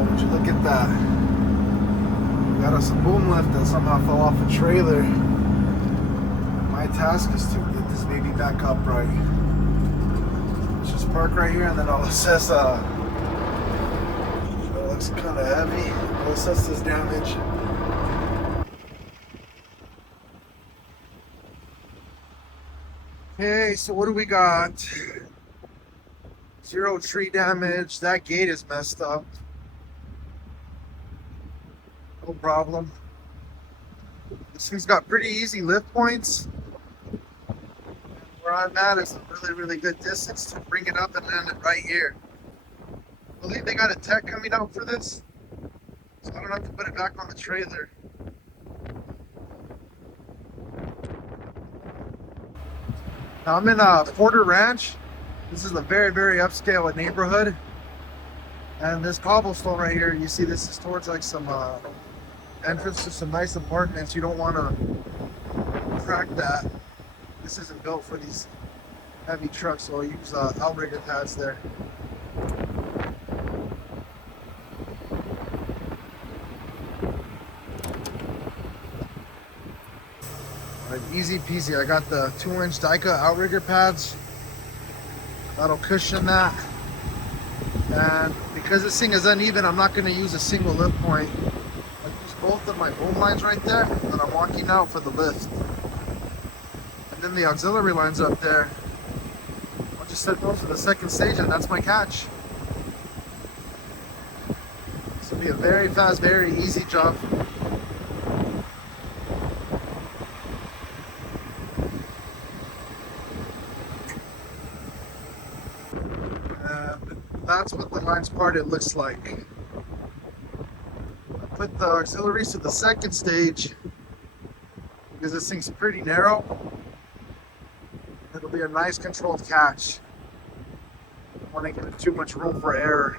Wow, would you look at that? We got us a boom lift that somehow fell off a trailer. My task is to get this baby back upright. Let's just park right here and then I'll assess, it looks kind of heavy. I'll assess this damage. Okay, so what do we got? 0 tree damage. That gate is messed up. No problem. This thing's got pretty easy lift points. Where I'm at is a really, really good distance to bring it up and land it right here. I believe they got a tech coming out for this, so I don't have to put it back on the trailer. Now I'm in Porter Ranch. This is a very, very upscale neighborhood. And this cobblestone right here, you see this is towards like some entrance to some nice apartments. You don't want to crack that. This isn't built for these heavy trucks, so I'll use outrigger pads there. Right, easy peasy. I got the 2-inch Dyka outrigger pads. That'll cushion that. And because this thing is uneven, I'm not going to use a single lift point. I use both of my boom lines right there that I'm walking out for the lift. And then the auxiliary lines up there, I'll just set those for the second stage and that's my catch. This will be a very fast, very easy job. That's what the lines parted looks like. I put the auxiliaries to the second stage because this thing's pretty narrow. It'll be a nice controlled catch. I don't want to give it too much room for error.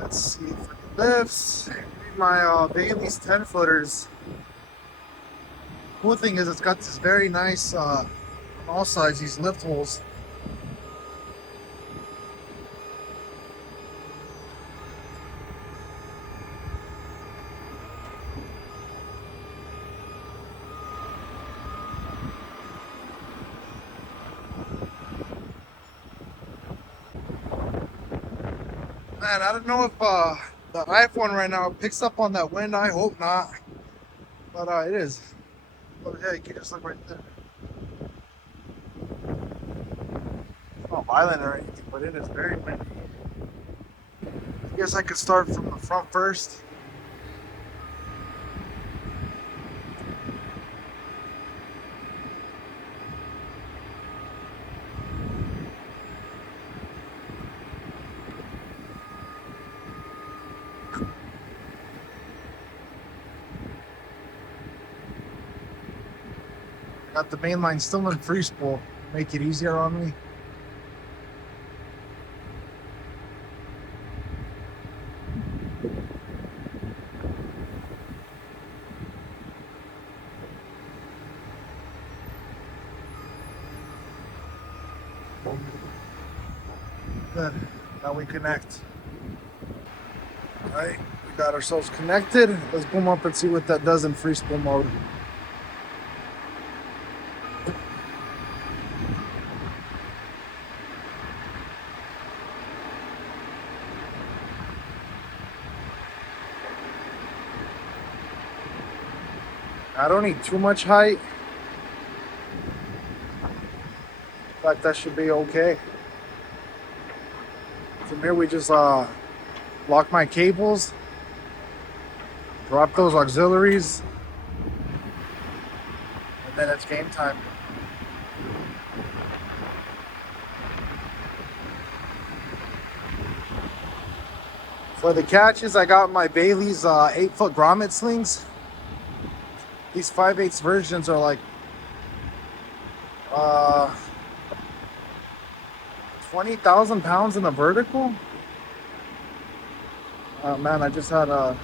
Let's see for the lifts. My Bailey's 10-footers. Cool thing is it's got this very nice, on all sides, these lift holes. Man, I don't know if the iPhone right now picks up on that wind. I hope not. But it is. Oh, yeah, you can just look right there. It's not violent or anything, but it is very windy. I guess I could start from the front first. Got the main line still in free spool, make it easier on me. Good. Now we connect. All right, we got ourselves connected. Let's boom up and see what that does in free spool mode. I don't need too much height. In fact, that should be okay. From here, we just lock my cables, drop those auxiliaries, and then it's game time. For the catches, I got my Bailey's 8-foot grommet slings. These 5/8 versions are like 20,000 pounds in the vertical. Man, I just had a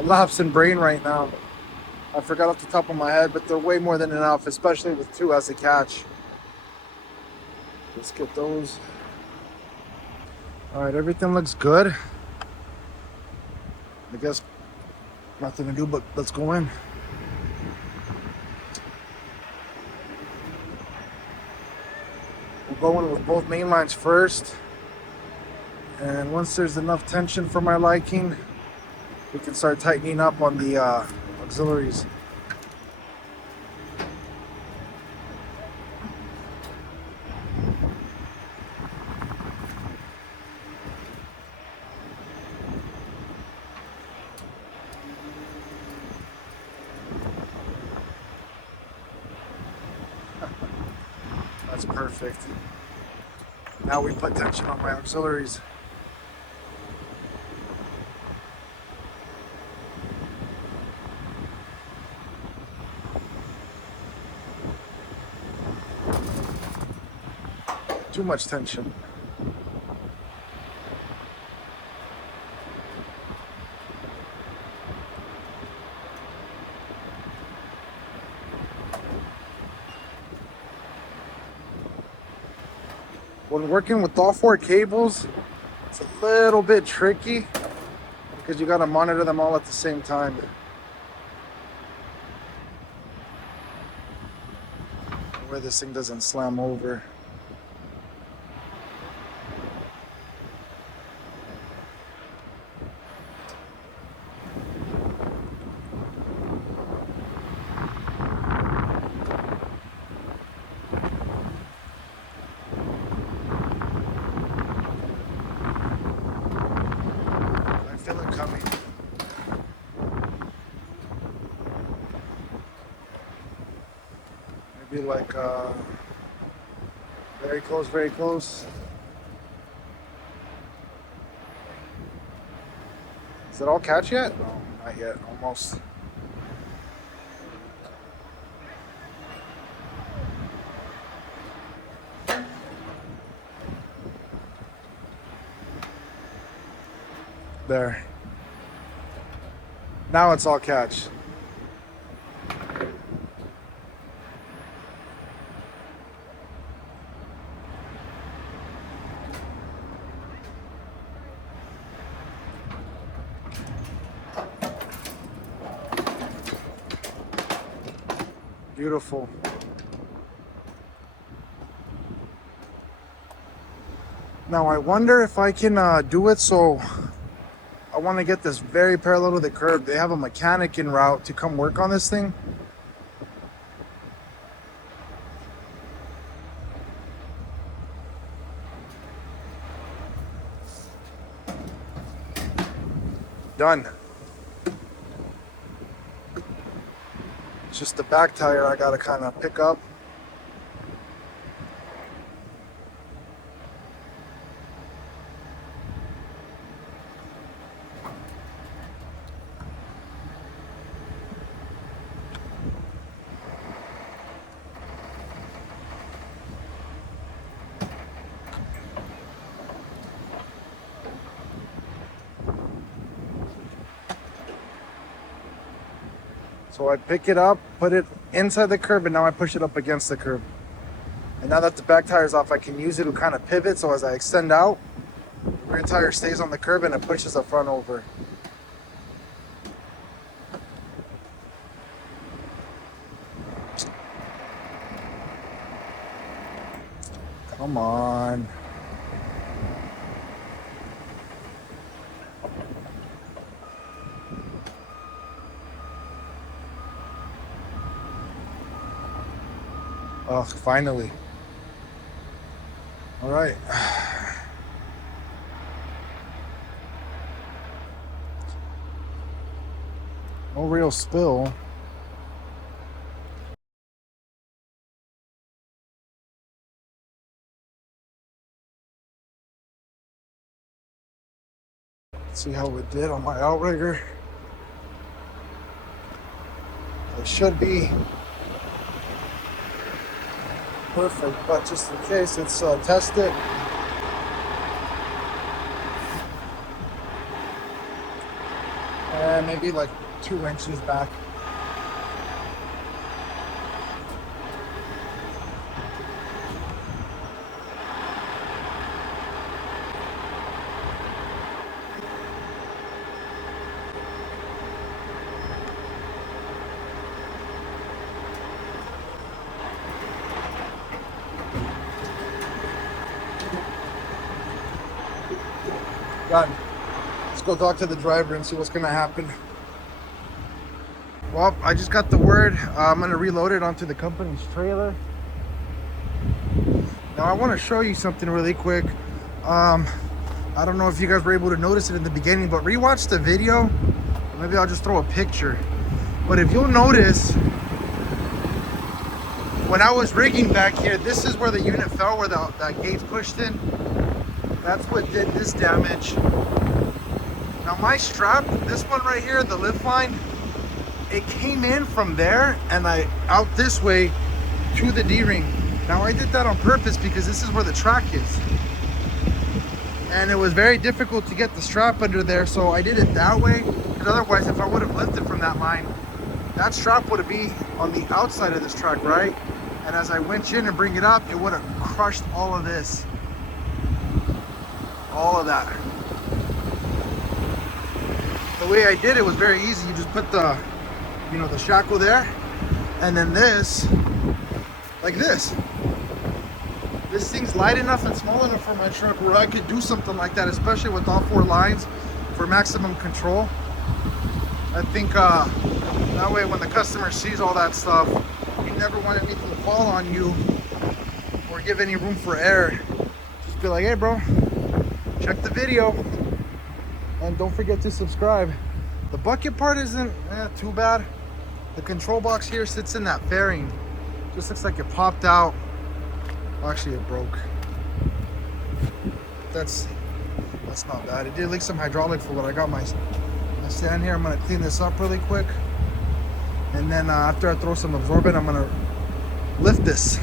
lapse in brain right now. I forgot off the top of my head, but they're way more than enough, especially with 2 as a catch. Let's get those. All right, everything looks good. I guess nothing to do but let's go in. We'll go in with both main lines first. And once there's enough tension for my liking, we can start tightening up on the auxiliaries. That's perfect. Now we put tension on my auxiliaries. Too much tension. When working with all four cables, it's a little bit tricky because you got to monitor them all at the same time. Where this thing doesn't slam over. I feel it coming. Maybe like very close, very close. Is it all catch yet? No, not yet. Almost. There. Now it's all catch. Beautiful. Now I wonder if I can do it so I want to get this very parallel to the curb. They have a mechanic en route to come work on this thing. Done. It's just the back tire I gotta kind of pick up. So I pick it up, put it inside the curb, and now I push it up against the curb. And now that the back tire is off, I can use it to kind of pivot, so as I extend out, the rear tire stays on the curb and it pushes the front over. Come on. Oh, finally. All right. No real spill. Let's see how it did on my outrigger. It should be perfect, but just in case, let's test it. And maybe like 2 inches back. God, let's go talk to the driver and see what's gonna happen. Well, I just got the word. I'm gonna reload it onto the company's trailer. Now I want to show you something really quick. I don't know if you guys were able to notice it in the beginning, but rewatch the video. Maybe I'll just throw a picture. But if you'll notice, when I was rigging back here, this is where the unit fell, where that gate's pushed in. That's what did this damage. Now my strap, this one right here, the lift line, it came in from there and out this way to the D-ring. Now I did that on purpose because this is where the track is. And it was very difficult to get the strap under there, so I did it that way. Because otherwise, if I would have lifted from that line, that strap would have been on the outside of this track, right? And as I winch in and bring it up, it would have crushed all of this. All of that. The way I did it was very easy. You just put the, the shackle there, and then this, like this. This thing's light enough and small enough for my truck where I could do something like that, especially with all 4 lines for maximum control. I think that way when the customer sees all that stuff, you never want anything to fall on you or give any room for error. Just be like, hey bro, check the video and don't forget to subscribe. The bucket part isn't too bad. The control box here sits in that fairing. Just looks like it popped out. Actually, it broke. That's not bad. It did leak some hydraulic fluid. I got my stand here. I'm gonna clean this up really quick, and then after I throw some absorbent, I'm gonna lift this,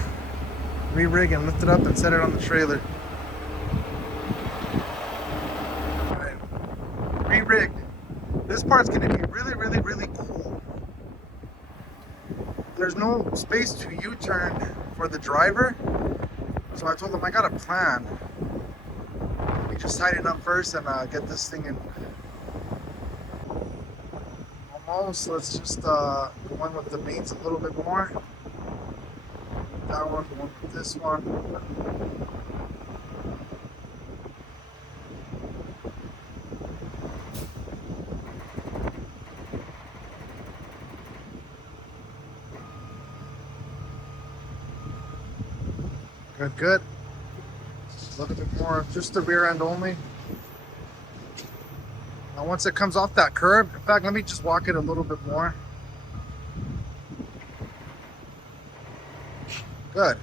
re-rig and lift it up and set it on the trailer. All right, re-rigged. This part's gonna be really, really, really cool. There's no space to U-turn for the driver. So I told him I got a plan. We just tighten up first and get this thing in. Almost. Let's just go in with the mains a little bit more. That one, go in with this one. Good, good. A little bit more, just the rear end only. Now once it comes off that curb, in fact, let me just walk it a little bit more. Good.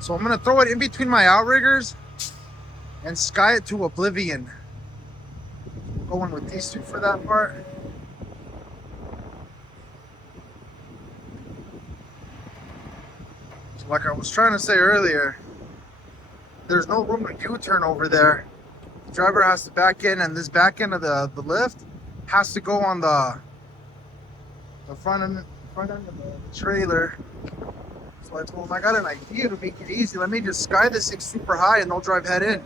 So I'm gonna throw it in between my outriggers and sky it to oblivion. Going with these two for that part. Like I was trying to say earlier, there's no room to U-turn over there. The driver has to back in, and this back end of the lift has to go on the front end of the trailer. So I told him I got an idea to make it easy. Let me just sky this thing super high and they'll drive head in.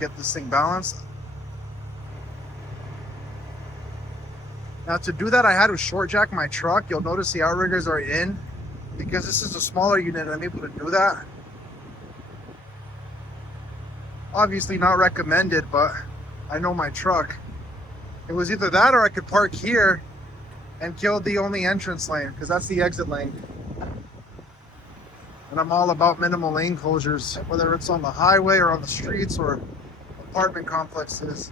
Get this thing balanced. Now to do that, I had to short jack my truck. You'll notice the outriggers are in. Because this is a smaller unit, I'm able to do that. Obviously not recommended, but I know my truck. It was either that or I could park here and kill the only entrance lane, because that's the exit lane. And I'm all about minimal lane closures, whether it's on the highway or on the streets or apartment complexes.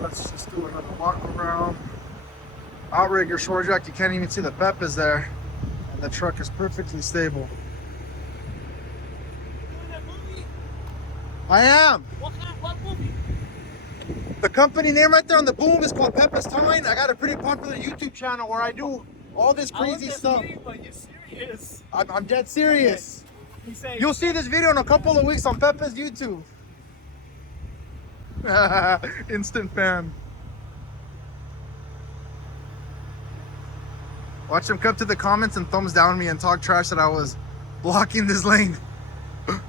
Let's just do another walk around. Outrigger short jack, you can't even see the Pepe is there, and the truck is perfectly stable. Doing that movie? I am. What movie? The company name right there on the boom is called Pepe's Time. I got a pretty popular YouTube channel where I do all this crazy stuff. Kidding, but you're serious. I'm dead serious. Okay. You'll see this video in a couple of weeks on Pepe's YouTube. Instant fan. Watch them come to the comments and thumbs down me and talk trash that I was blocking this lane. All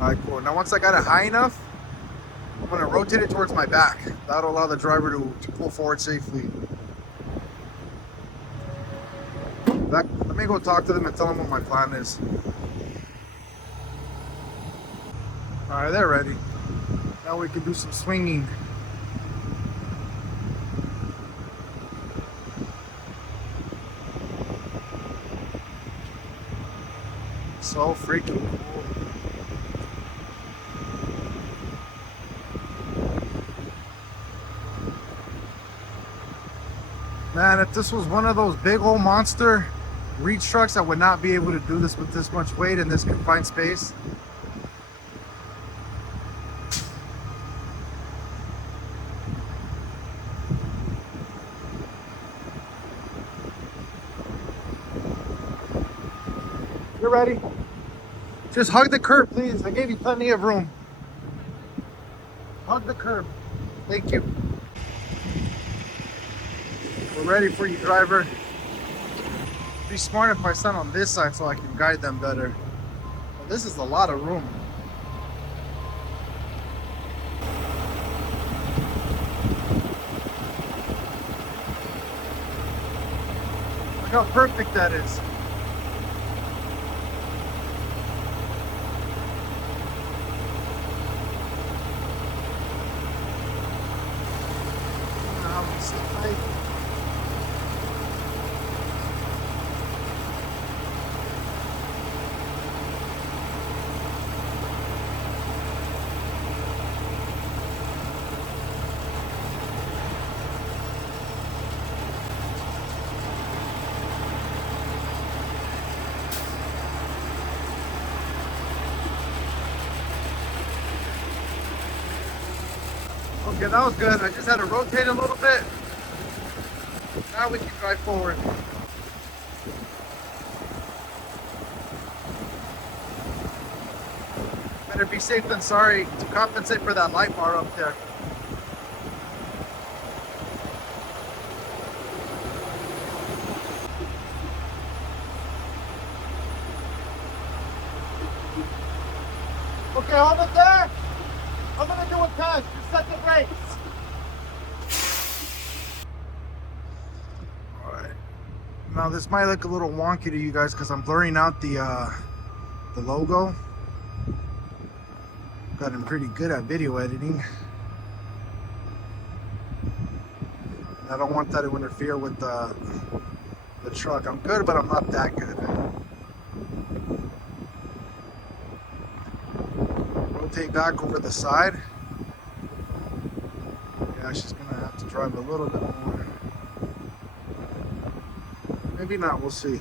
right, cool. Now once I got it high enough, I'm gonna rotate it towards my back. That'll allow the driver to pull forward safely. Let me go talk to them and tell them what my plan is. All right, they're ready. Now we can do some swinging. So freaking cool. Man, if this was one of those big old monster reach trucks, I would not be able to do this with this much weight in this confined space. You're ready? Just hug the curb, please. I gave you plenty of room. Hug the curb. Thank you. We're ready for you, driver. Be smart if I stand on this side so I can guide them better. Well, this is a lot of room. Look how perfect that is. Okay, that was good. I just had to rotate a little bit. Now we can drive forward. Better be safe than sorry to compensate for that light bar up there. Okay, hold it there. I'm gonna do a test. Just set the brakes. All right. Now this might look a little wonky to you guys because I'm blurring out the logo. Gotten pretty good at video editing. And I don't want that to interfere with the truck. I'm good, but I'm not that good. Rotate back over the side. Yeah, she's gonna have to drive a little bit more. Maybe not, we'll see.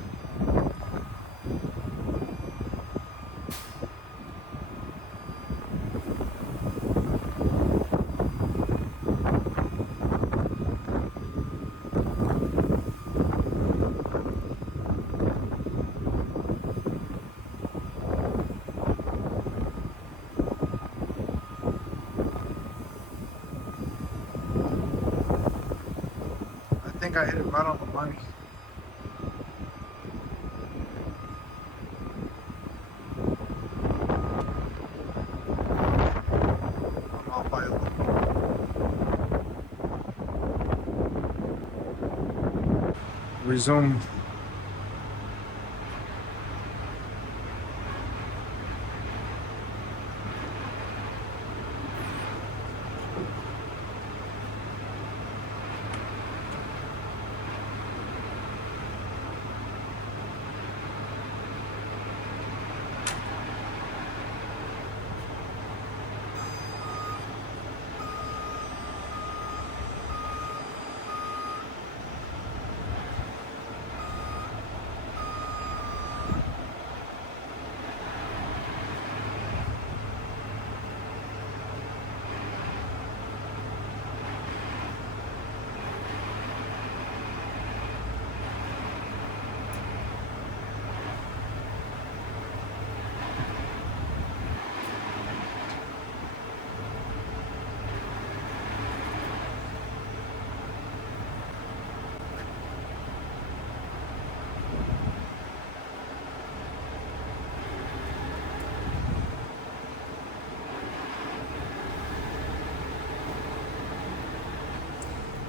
I think I hit it right on the money. I'm off by a little. Resume.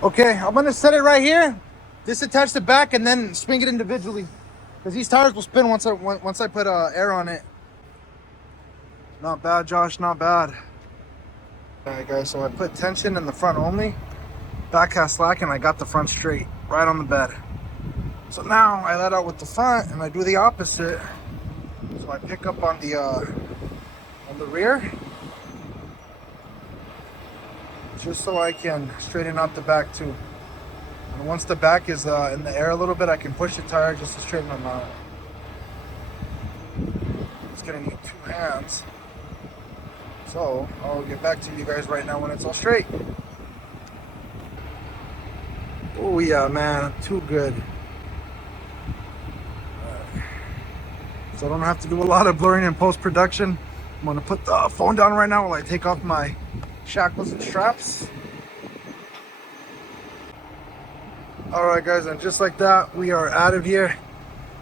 Okay, I'm gonna set it right here, disattach the back, and then swing it individually. Because these tires will spin once I put air on it. Not bad, Josh, not bad. Alright guys, so I put tension in the front only, back has slack, and I got the front straight, right on the bed. So now I let out with the front and I do the opposite. So I pick up on the rear, just so I can straighten out the back too. And once the back is in the air a little bit, I can push the tire just to straighten them out. It's gonna need 2 hands. So I'll get back to you guys right now when it's all straight. Oh yeah, man, too good. So I don't have to do a lot of blurring in post-production. I'm gonna put the phone down right now while I take off my shackles and straps. All right guys, and just like that, we are out of here.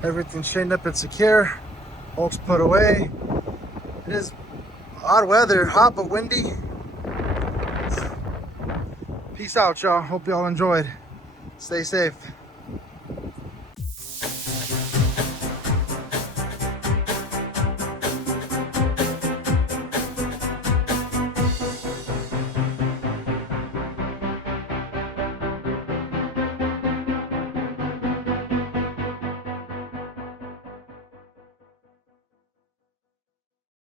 Everything's chained up and secure. Bolts put away. It is odd weather, hot but windy. Peace out, y'all. Hope y'all enjoyed. Stay safe.